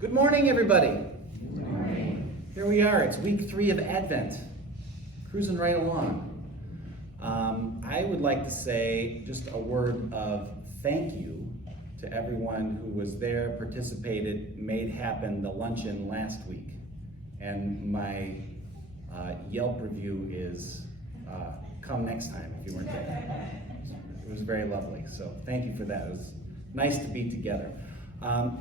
Good morning, everybody. Good morning. Here we are. It's week 3 of Advent, cruising right along. I would like to say just a word of thank you to everyone who was there, participated, made happen the luncheon last week. And my Yelp review is come next time if you weren't there. It was very lovely, so thank you for that. It was nice to be together.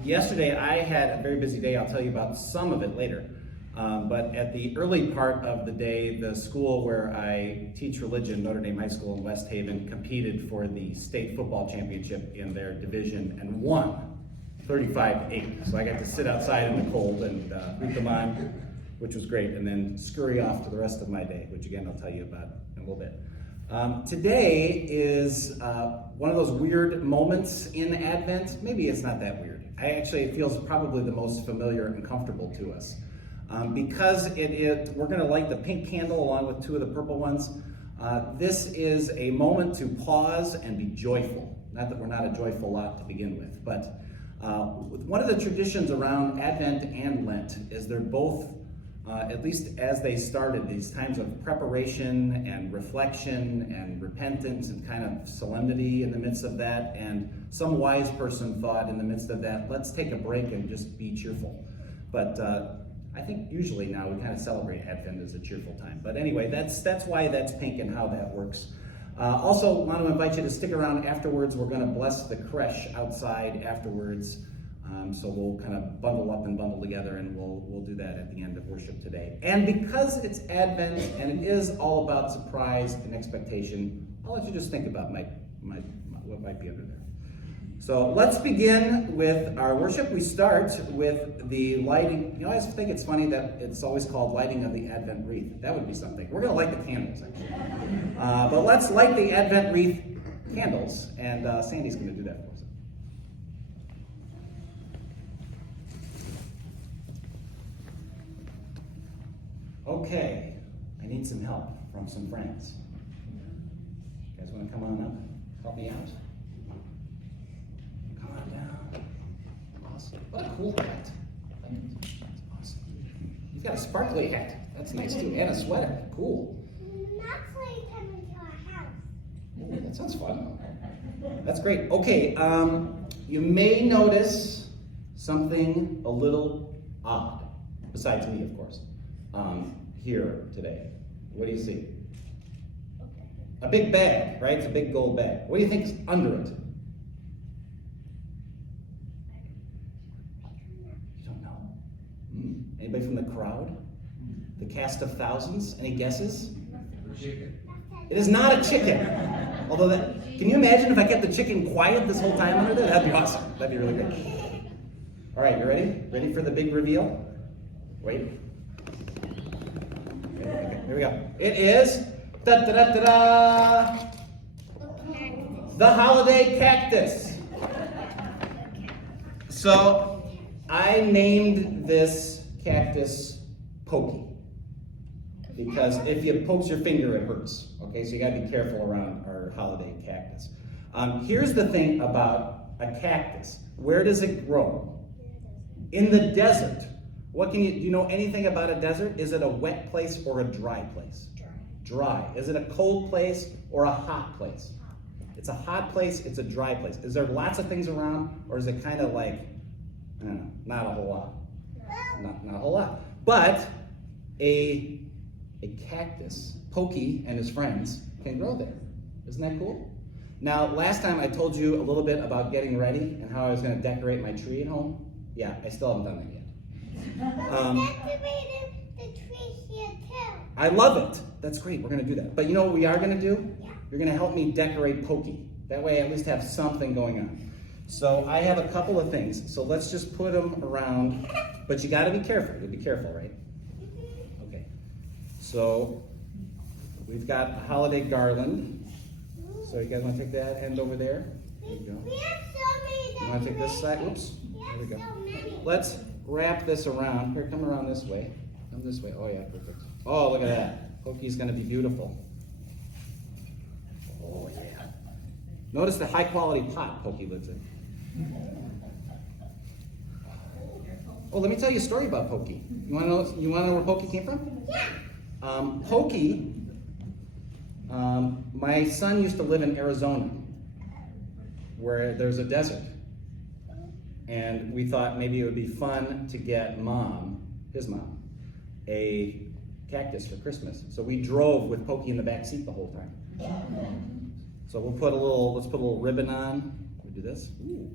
Yesterday I had a very busy day. I'll tell you about some of it later. But at the early part of the day, the school where I teach religion, Notre Dame High School in West Haven, competed for the state football championship in their division and won 35-8. So I got to sit outside in the cold and root them on, which was great, and then scurry off to the rest of my day, which again I'll tell you about in a little bit. Today is one of those weird moments in Advent. Maybe it's not that weird. It feels probably the most familiar and comfortable to us. Because we're going to light the pink candle along with 2 of the purple ones. This is a moment to pause and be joyful. Not that we're not a joyful lot to begin with, but one of the traditions around Advent and Lent is they're both, at least as they started, these times of preparation and reflection and repentance and kind of solemnity in the midst of that. And some wise person thought in the midst of that, let's take a break and just be cheerful. But I think usually now we kind of celebrate Advent as a cheerful time. But anyway, that's why that's pink and how that works. Also want to invite you to stick around afterwards. We're going to bless the creche outside afterwards. So we'll kind of bundle up and bundle together, and we'll do that at the end of worship today. And because it's Advent and it is all about surprise and expectation, I'll let you just think about what might be under there. So let's begin with our worship. We start with the lighting. You know, I think it's funny that it's always called lighting of the Advent wreath. That would be something. We're going to light the candles, actually. But let's light the Advent wreath candles, and Sandy's going to do that for us. Okay, I need some help from some friends. You guys want to come on up? Help me out? Come on down. Awesome. What a cool hat. That's awesome. You've got a sparkly hat. That's nice too. And a sweater. Cool. Not so you come into our house. Ooh, that sounds fun. That's great. Okay, you may notice something a little odd, besides me, of course, here today. What do you see? A big bag, right? It's a big gold bag. What do you think is under it? You don't know? Anybody from the crowd? The cast of thousands? Any guesses? Chicken. It is not a chicken. Although can you imagine if I kept the chicken quiet this whole time under there? That'd be awesome. That'd be really good. All right, you ready? Ready for the big reveal? Wait. Okay, here we go. It is da-da-da-da-da, the holiday cactus. So I named this cactus Pokie, because if you poke your finger, it hurts. Okay, so you gotta be careful around our holiday cactus. Here's the thing about a cactus. Where does it grow? In the desert. Do you know anything about a desert? Is it a wet place or a dry place? Dry. Is it a cold place or a hot place? It's a hot place, it's a dry place. Is there lots of things around, or is it kind of like, I don't know, not a whole lot? Not a whole lot. But a cactus, Pokie and his friends, can grow there. Isn't that cool? Now, last time I told you a little bit about getting ready and how I was going to decorate my tree at home. Yeah, I still haven't done that yet. Decorated the tree here too. I love it. That's great. We're going to do that. But you know what we are going to do? Yeah. You're going to help me decorate Pokie. That way I at least have something going on. So I have a couple of things. So let's just put them around. But you got to be careful. You'll be careful, right? Okay. So we've got a holiday garland. So you guys want to take that end over there? There you go. We have so many. You want to take this side? Oops. There we go. Let's wrap this around. Here, come around this way. Come this way. Oh, yeah, perfect. Oh, look at that. Pokie's going to be beautiful. Oh, yeah. Notice the high-quality pot Pokie lives in. Oh, let me tell you a story about Pokie. You want to know? You want to know where Pokie came from? Yeah. Pokie. My son used to live in Arizona, where there's a desert, and we thought maybe it would be fun to get his mom, a cactus for Christmas. So we drove with Pokie in the back seat the whole time. So let's put a little ribbon on. We do this. Ooh.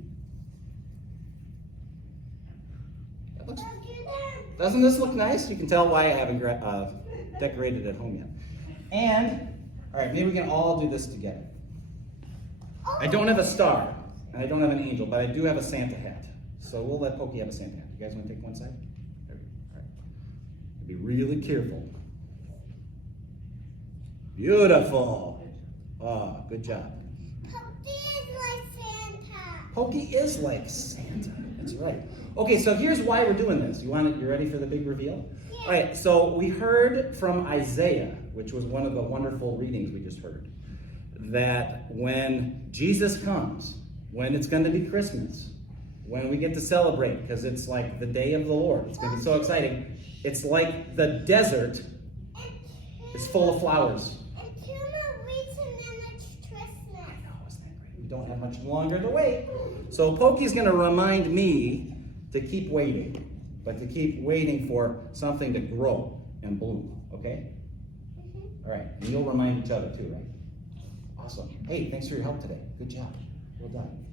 That looks. Doesn't this look nice? You can tell why I haven't decorated at home yet. And all right, maybe we can all do this together. I don't have a star, and I don't have an angel, but I do have a Santa hat. So we'll let Pokie have a Santa hat. You guys want to take one side? There we go. All right. Be really careful. Beautiful. Oh, good job. Pokie is like Santa. Pokie is like Santa. That's right. Okay, so here's why we're doing this. You ready for the big reveal? Yeah. All right, so we heard from Isaiah, which was one of the wonderful readings we just heard, that when Jesus comes, when it's going to be Christmas, when we get to celebrate, because it's like the day of the Lord, it's going to be so exciting. It's like the desert is full of flowers. And 2 more weeks and then it's Christmas. I know, isn't that great? We don't have much longer to wait. So Pokie's going to remind me to keep waiting, but to keep waiting for something to grow and bloom, okay? All right, and you'll remind each other too, right? Awesome. Hey, thanks for your help today. Good job. Well done.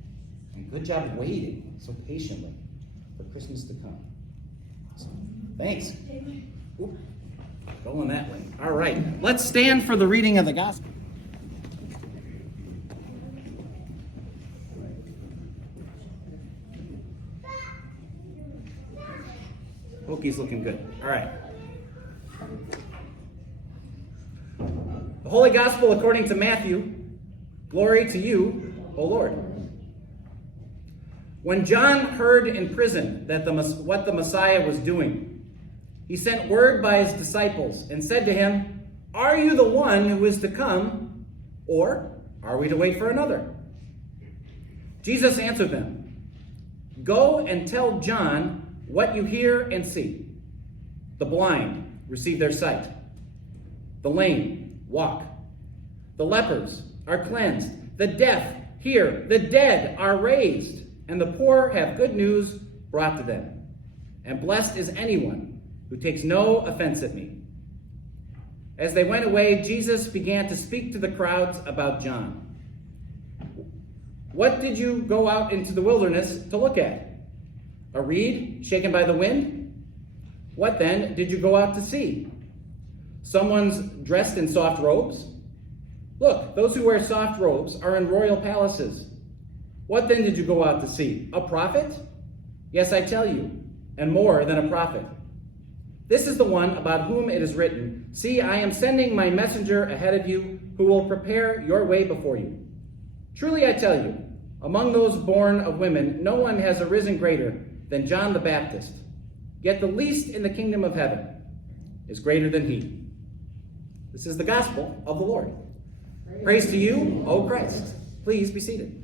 And good job waiting so patiently for Christmas to come. Awesome. Thanks. Oop. Going that way. All right, let's stand for the reading of the gospel. Pokie's looking good. All right. The Holy Gospel according to Matthew. Glory to you, O Lord. When John heard in prison what the Messiah was doing, he sent word by his disciples and said to him, "Are you the one who is to come, or are we to wait for another?" Jesus answered them, "Go and tell John what you hear and see. The blind receive their sight. The lame walk. The lepers are cleansed. The deaf hear. The dead are raised. And the poor have good news brought to them. And blessed is anyone who takes no offense at me." As they went away, Jesus began to speak to the crowds about John. "What did you go out into the wilderness to look at? A reed shaken by the wind? What then did you go out to see? Someone's dressed in soft robes? Look, those who wear soft robes are in royal palaces. What then did you go out to see? A prophet? Yes, I tell you, and more than a prophet. This is the one about whom it is written, 'See, I am sending my messenger ahead of you who will prepare your way before you.' Truly I tell you, among those born of women, no one has arisen greater than John the Baptist. Yet the least in the kingdom of heaven is greater than he." This is the gospel of the Lord. Praise to you, O Christ. Please be seated.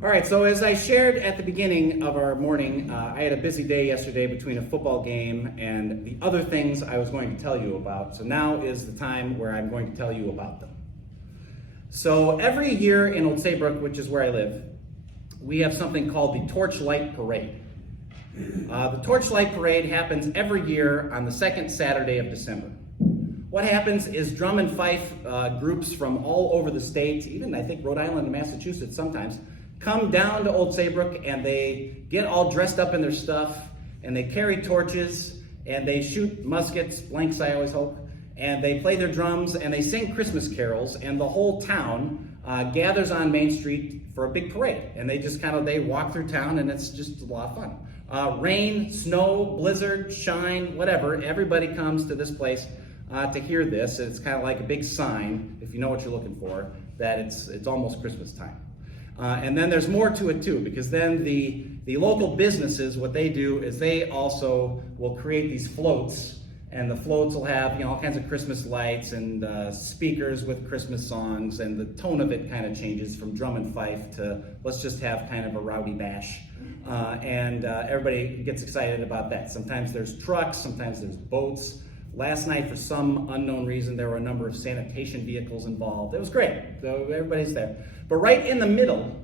All right, so as I shared at the beginning of our morning, I had a busy day yesterday between a football game and the other things I was going to tell you about. So now is the time where I'm going to tell you about them. So every year in Old Saybrook, which is where I live, we have something called the Torchlight Parade. The Torchlight Parade happens every year on the second Saturday of December. What happens is drum and fife groups from all over the state, even I think Rhode Island and Massachusetts sometimes, come down to Old Saybrook and they get all dressed up in their stuff and they carry torches and they shoot muskets, blanks I always hope, and they play their drums and they sing Christmas carols, and the whole town gathers on Main Street for a big parade. And they just they walk through town, and it's just a lot of fun. Rain, snow, blizzard, shine, whatever, everybody comes to this place to hear this. It's kind of like a big sign, if you know what you're looking for, that it's almost Christmas time. And then there's more to it too, because then the local businesses, what they do is they also will create these floats, And the floats will have, all kinds of Christmas lights and speakers with Christmas songs, and the tone of it kind of changes from drum and fife to let's just have kind of a rowdy bash. And everybody gets excited about that. Sometimes there's trucks, sometimes there's boats. Last night, for some unknown reason, there were a number of sanitation vehicles involved. It was great, so everybody's there. But right in the middle,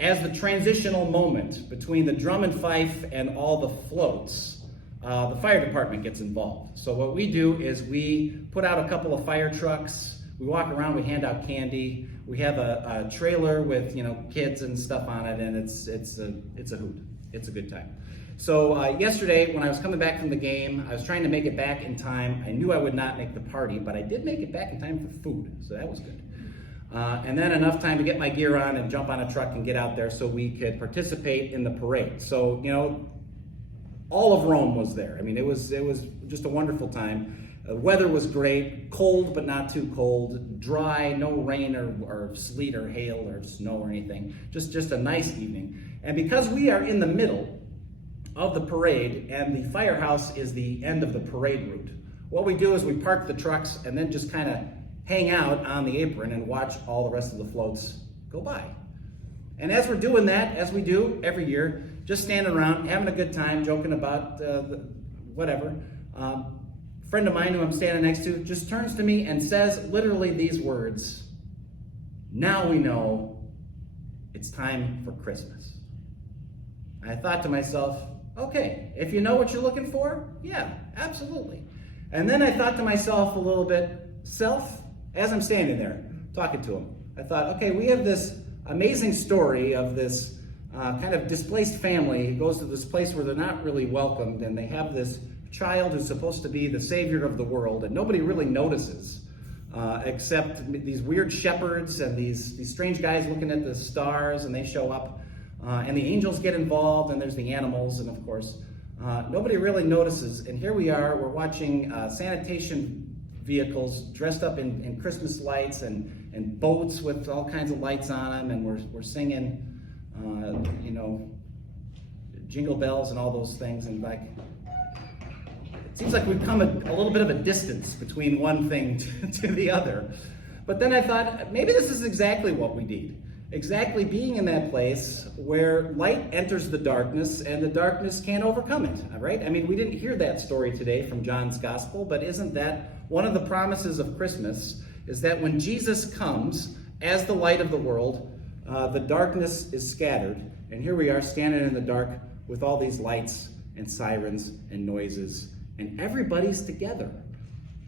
as the transitional moment between the drum and fife and all the floats, the fire department gets involved. So what we do is we put out a couple of fire trucks, we walk around, we hand out candy, we have a trailer with kids and stuff on it, and it's a hoot. It's a good time. So yesterday, when I was coming back from the game, I was trying to make it back in time. I knew I would not make the party, but I did make it back in time for food, so that was good. And then enough time to get my gear on and jump on a truck and get out there so we could participate in the parade. So, all of Rome was there. I mean, it was just a wonderful time. The weather was great, cold but not too cold, dry, no rain or sleet or hail or snow or anything. Just a nice evening. And because we are in the middle of the parade and the firehouse is the end of the parade route, what we do is we park the trucks and then just kind of hang out on the apron and watch all the rest of the floats go by. And as we're doing that, as we do every year, just standing around, having a good time, joking about whatever, a friend of mine who I'm standing next to just turns to me and says literally these words, "Now we know it's time for Christmas." I thought to myself, okay, if you know what you're looking for, yeah, absolutely. And then I thought to myself a little bit, as I'm standing there talking to him, I thought, okay, we have this amazing story of this kind of displaced family who goes to this place where they're not really welcomed, and they have this child who's supposed to be the savior of the world, and nobody really notices except these weird shepherds and these strange guys looking at the stars, and they show up, and the angels get involved, and there's the animals, and of course, nobody really notices. And here we are, we're watching sanitation vehicles dressed up in Christmas lights and boats with all kinds of lights on them, and we're singing, jingle bells and all those things, and it seems like we've come a little bit of a distance between one thing to the other. But then I thought, maybe this is exactly what we need. Exactly being in that place where light enters the darkness and the darkness can't overcome it, right? I mean, we didn't hear that story today from John's gospel, but isn't that one of the promises of Christmas, is that when Jesus comes as the light of the world, the darkness is scattered, and here we are standing in the dark with all these lights and sirens and noises, and everybody's together.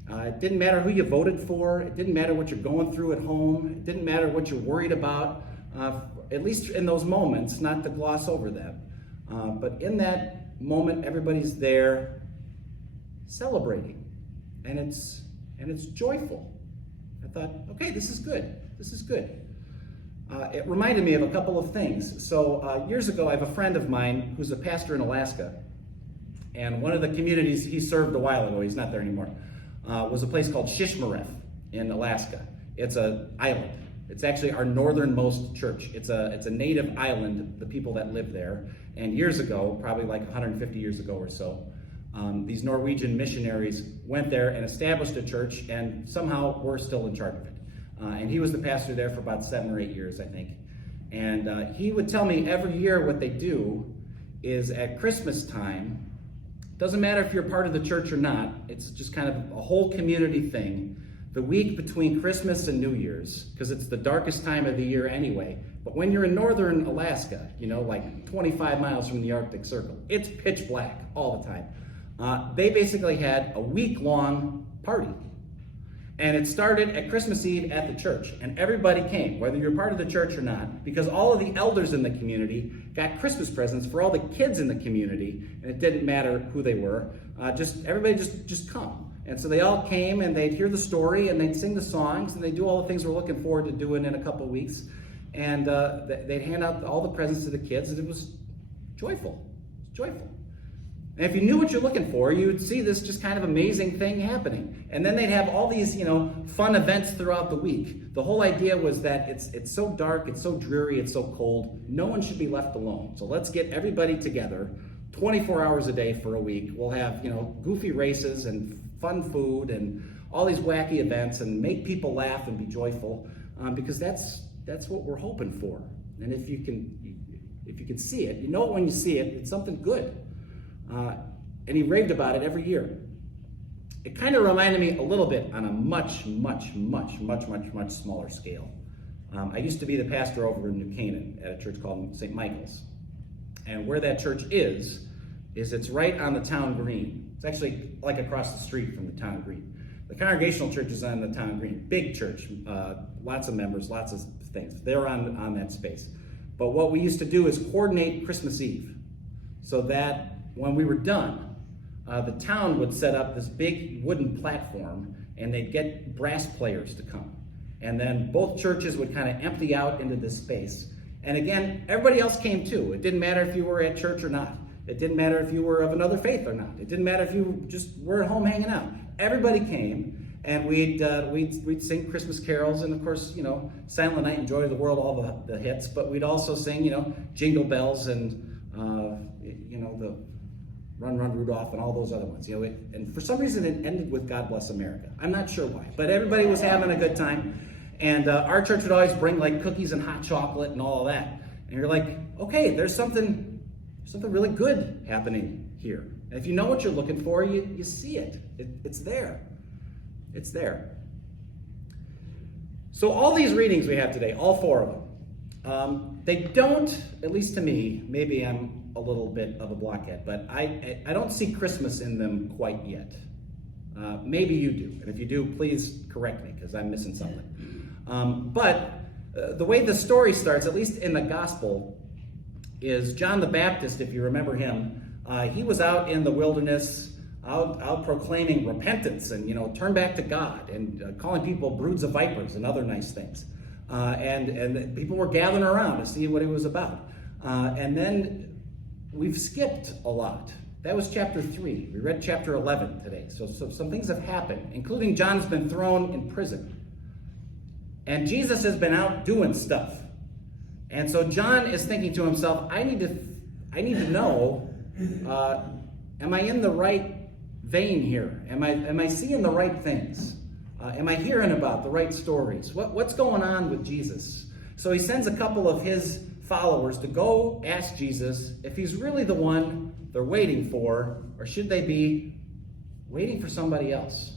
It didn't matter who you voted for, it didn't matter what you're going through at home, it didn't matter what you're worried about, at least in those moments, not to gloss over them. But in that moment, everybody's there celebrating, and it's joyful. I thought, okay, this is good. It reminded me of a couple of things. So years ago, I have a friend of mine who's a pastor in Alaska, and one of the communities he served a while ago, he's not there anymore, was a place called Shishmaref in Alaska. It's an island. It's actually our northernmost church. It's a native island, the people that live there. And years ago, probably like 150 years ago or so, these Norwegian missionaries went there and established a church, and somehow we're still in charge of it. And he was the pastor there for about 7 or 8 years, I think. And he would tell me every year what they do is at Christmas time, doesn't matter if you're part of the church or not, it's just kind of a whole community thing. The week between Christmas and New Year's, because it's the darkest time of the year anyway, but when you're in northern Alaska, like 25 miles from the Arctic Circle, it's pitch black all the time. They basically had a week-long party. And it started at Christmas Eve at the church, and everybody came, whether you're part of the church or not, because all of the elders in the community got Christmas presents for all the kids in the community, and it didn't matter who they were. Everybody just come. And so they all came, and they'd hear the story, and they'd sing the songs, and they'd do all the things we're looking forward to doing in a couple of weeks. And they'd hand out all the presents to the kids, and it was joyful. And if you knew what you're looking for, you would see this just kind of amazing thing happening. And then they'd have all these, fun events throughout the week. The whole idea was that it's so dark, it's so dreary, it's so cold, no one should be left alone. So let's get everybody together. 24 hours a day for a week. We'll have, goofy races and fun food and all these wacky events and make people laugh and be joyful, because that's what we're hoping for. And if you can see it, you know it when you see it, it's something good. And he raved about it every year. It kind of reminded me a little bit on a much, much, much, much, much, much smaller scale. I used to be the pastor over in New Canaan at a church called St. Michael's. And where that church is it's right on the town green. It's actually like across the street from the town green. The Congregational Church is on the town green. Big church, lots of members, lots of things. They're on that space. But what we used to do is coordinate Christmas Eve, so that when we were done, the town would set up this big wooden platform, and they'd get brass players to come. And then both churches would kind of empty out into this space. And again, everybody else came too. It didn't matter if you were at church or not. It didn't matter if you were of another faith or not. It didn't matter if you just were at home hanging out. Everybody came, and we'd sing Christmas carols, and of course, Silent Night and Joy of the World, all the hits. But we'd also sing, Jingle Bells and the Run, Run, Rudolph, and all those other ones. And for some reason, it ended with God Bless America. I'm not sure why, but everybody was having a good time. And our church would always bring like cookies and hot chocolate and all of that. And you're like, okay, there's something really good happening here. And if you know what you're looking for, you see it. It's there. It's there. So all these readings we have today, all four of them, they don't, at least to me, maybe I'm a little bit of a blockhead, but I don't see Christmas in them quite yet. Maybe you do. And if you do, please correct me, because I'm missing something. But the way the story starts, at least in the gospel, is John the Baptist, if you remember him. He was out in the wilderness, out proclaiming repentance and, turn back to God, and calling people broods of vipers and other nice things. And people were gathering around to see what it was about. And then we've skipped a lot. That was chapter 3. We read chapter 11 today. So some things have happened, including John's been thrown in prison. And Jesus has been out doing stuff. And so John is thinking to himself, I need to know, am I in the right vein here? Am I seeing the right things? Am I hearing about the right stories? What's going on with Jesus? So he sends a couple of his followers to go ask Jesus if he's really the one they're waiting for, or should they be waiting for somebody else?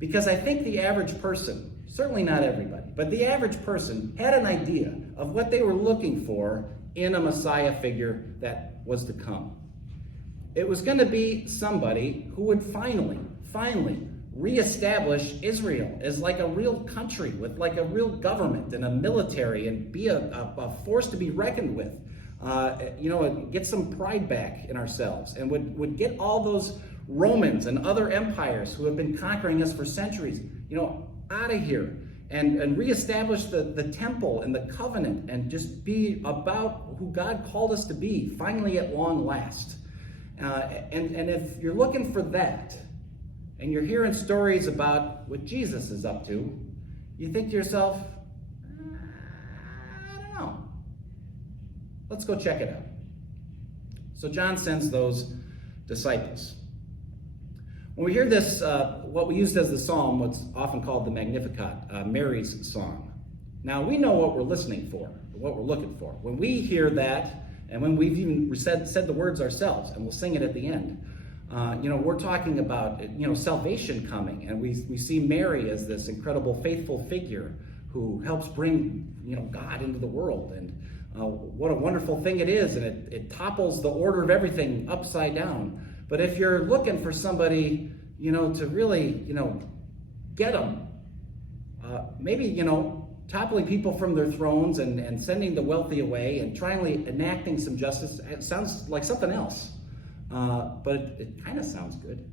Because I think the average person, certainly not everybody, but the average person had an idea of what they were looking for in a Messiah figure that was to come. It was going to be somebody who would finally reestablish Israel as like a real country with like a real government and a military, and be a force to be reckoned with. Get some pride back in ourselves, and would get all those Romans and other empires who have been conquering us for centuries, out of here, and reestablish the temple and the covenant, and just be about who God called us to be, finally at long last. And if you're looking for that, and you're hearing stories about what Jesus is up to, you think to yourself, I don't know. Let's go check it out. So John sends those disciples. When we hear this, what we used as the psalm, what's often called the Magnificat, Mary's song. Now, we know what we're listening for, what we're looking for. When we hear that, and when we've even said the words ourselves, and we'll sing it at the end, we're talking about, salvation coming, and we see Mary as this incredible, faithful figure who helps bring, God into the world, and what a wonderful thing it is, and it topples the order of everything upside down. But if you're looking for somebody, to really, get them, maybe, toppling people from their thrones and sending the wealthy away and trying enacting some justice, it sounds like something else. But it kind of sounds good.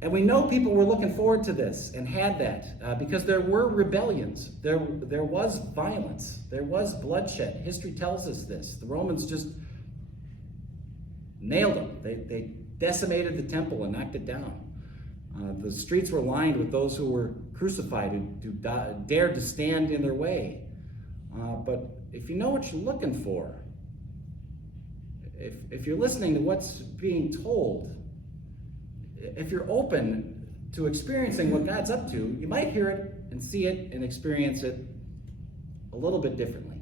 And we know people were looking forward to this and had that because there were rebellions. There was violence. There was bloodshed. History tells us this. The Romans just nailed them. They decimated the temple and knocked it down. The streets were lined with those who were crucified, who dared to stand in their way. But if you know what you're looking for, if you're listening to what's being told, if you're open to experiencing what God's up to, you might hear it and see it and experience it a little bit differently,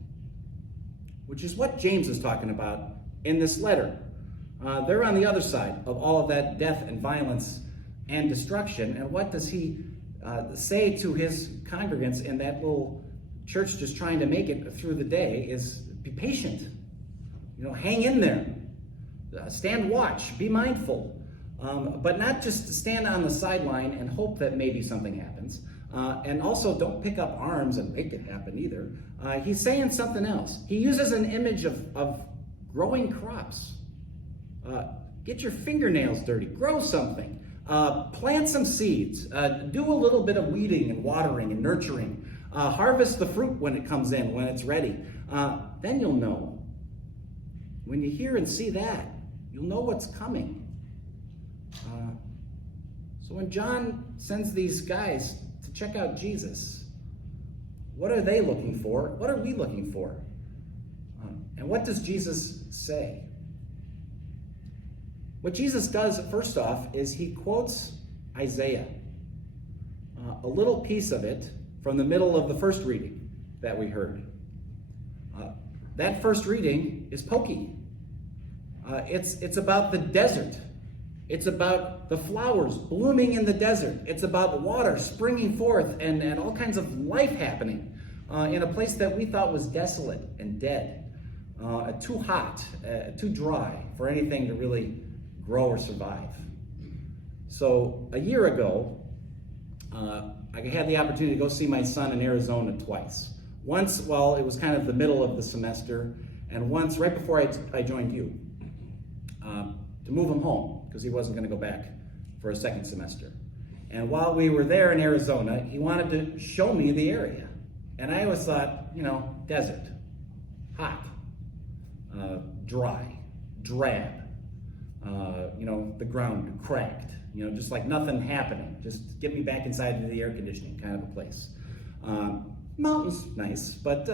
which is what James is talking about in this letter. They're on the other side of all of that death and violence and destruction. And what does he say to his congregants in that little church just trying to make it through the day is be patient. Hang in there. Stand watch. Be mindful. But not just to stand on the sideline and hope that maybe something happens. And also don't pick up arms and make it happen either. He's saying something else. He uses an image of growing crops. Get your fingernails dirty. Grow something. Plant some seeds. Do a little bit of weeding and watering and nurturing. Harvest the fruit when it comes in, when it's ready. Then you'll know. When you hear and see that, you'll know what's coming. So when John sends these guys to check out Jesus, what are they looking for? What are we looking for? And what does Jesus say? What Jesus does, first off, is he quotes Isaiah. A little piece of it from the middle of the first reading that we heard. That first reading is Pokie. It's about the desert. It's about the flowers blooming in the desert. It's about water springing forth and all kinds of life happening in a place that we thought was desolate and dead, too hot, too dry for anything to really grow or survive. So a year ago, I had the opportunity to go see my son in Arizona twice. Once while it was kind of the middle of the semester, and once right before I joined you, to move him home, because he wasn't going to go back for a second semester. And while we were there in Arizona, he wanted to show me the area. And I always thought, desert, hot, dry, drab, the ground cracked, just like nothing happening. Just get me back inside the air conditioning kind of a place. Mountains, nice, but,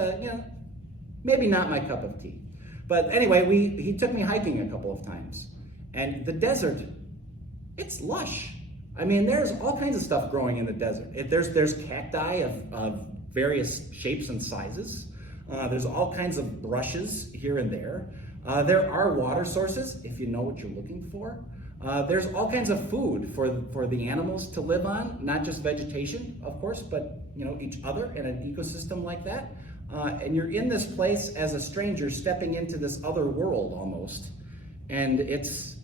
maybe not my cup of tea. But anyway, he took me hiking a couple of times. And the desert, it's lush. I mean, there's all kinds of stuff growing in the desert. There's cacti of various shapes and sizes. There's all kinds of brushes here and there. There are water sources, if you know what you're looking for. There's all kinds of food for the animals to live on, not just vegetation, of course, but each other in an ecosystem like that. And you're in this place as a stranger stepping into this other world almost. And it's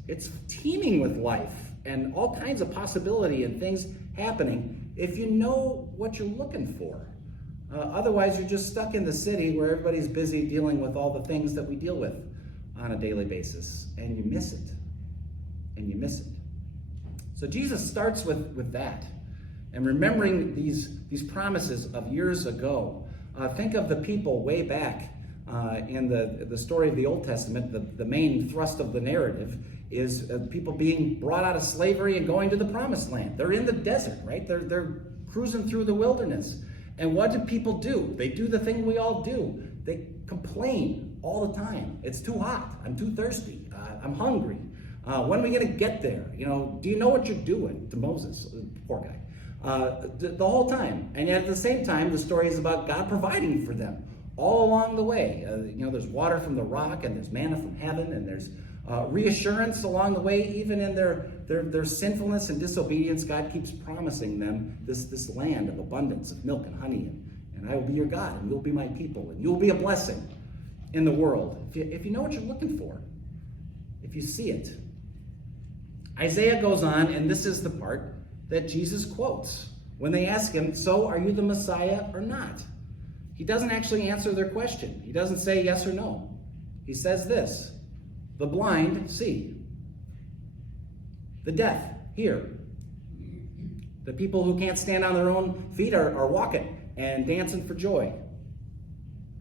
teeming with life and all kinds of possibility and things happening if you know what you're looking for. Otherwise, you're just stuck in the city where everybody's busy dealing with all the things that we deal with on a daily basis, and you miss it. And you miss it. So Jesus starts with that. And remembering these promises of years ago, think of the people way back in the story of the Old Testament. The main thrust of the narrative is people being brought out of slavery and going to the promised land. They're in the desert, right? They're cruising through the wilderness. And what do people do? They do the thing we all do. They complain all the time. It's too hot. I'm too thirsty. I'm hungry. When are we going to get there? Do you know what you're doing? To Moses, poor guy. The whole time. And yet at the same time, the story is about God providing for them all along the way. There's water from the rock, and there's manna from heaven, and there's reassurance along the way. Even in their sinfulness and disobedience, God keeps promising them this land of abundance of milk and honey, and I will be your God, and you'll be my people, and you'll be a blessing in the world. If you know what you're looking for, if you see it. Isaiah goes on, and this is the part that Jesus quotes when they ask him, so are you the Messiah or not? He doesn't actually answer their question. He doesn't say yes or no. He says this: the blind see, the deaf hear, the people who can't stand on their own feet are walking and dancing for joy,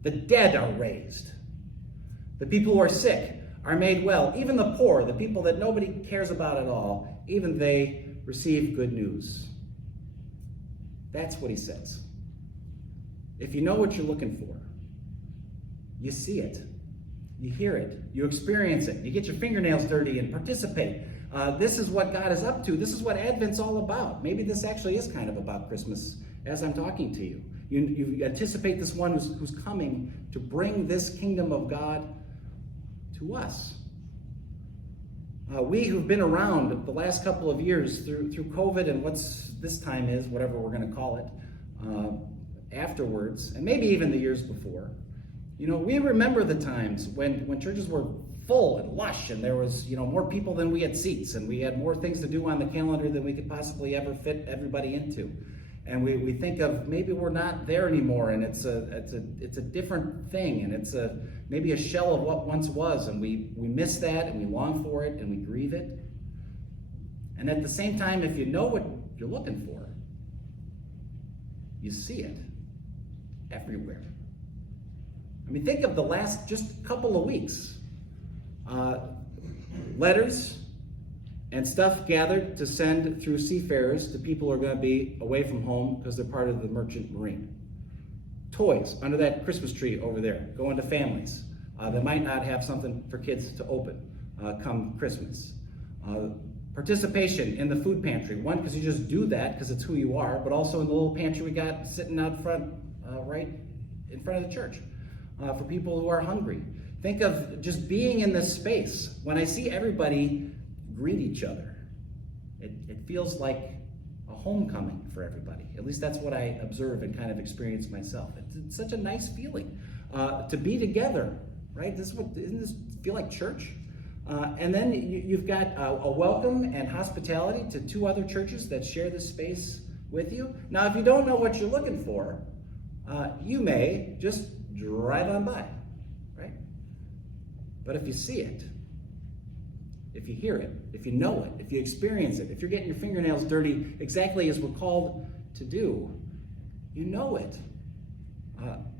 the dead are raised, the people who are sick are made well, even the poor, the people that nobody cares about at all, even they receive good news. That's what he says. If you know what you're looking for, you see it. You hear it, you experience it, you get your fingernails dirty and participate. This is what God is up to. This is what Advent's all about. Maybe this actually is kind of about Christmas as I'm talking to you. You anticipate this one who's coming to bring this kingdom of God to us. We who've been around the last couple of years through COVID and what's this time is, whatever we're going to call it, afterwards, and maybe even the years before, we remember the times when churches were full and lush, and there was more people than we had seats, and we had more things to do on the calendar than we could possibly ever fit everybody into. And we think of maybe we're not there anymore, and it's a different thing, and it's maybe a shell of what once was, and we miss that, and we long for it, and we grieve it. And at the same time, if you know what you're looking for, you see it everywhere. I mean, think of the last just couple of weeks. Letters and stuff gathered to send through seafarers to people who are going to be away from home because they're part of the merchant marine. Toys under that Christmas tree over there, going to families that might not have something for kids to open come Christmas. Participation in the food pantry. One, because you just do that because it's who you are, but also in the little pantry we got sitting out front, right in front of the church for people who are hungry. Think of just being in this space. When I see everybody greet each other, it feels like a homecoming for everybody. At least that's what I observe and kind of experience myself. It's such a nice feeling to be together, right? Doesn't this feel like church? And then you've got a welcome and hospitality to two other churches that share this space with you. Now, if you don't know what you're looking for, you may just drive on by, right? But if you see it, if you hear it, if you know it, if you experience it, if you're getting your fingernails dirty exactly as we're called to do, you know it.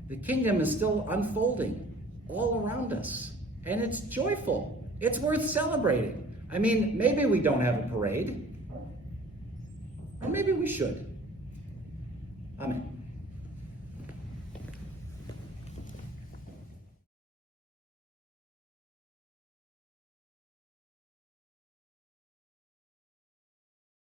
The kingdom is still unfolding all around us, and it's joyful. It's worth celebrating. I mean, maybe we don't have a parade, or maybe we should. Amen.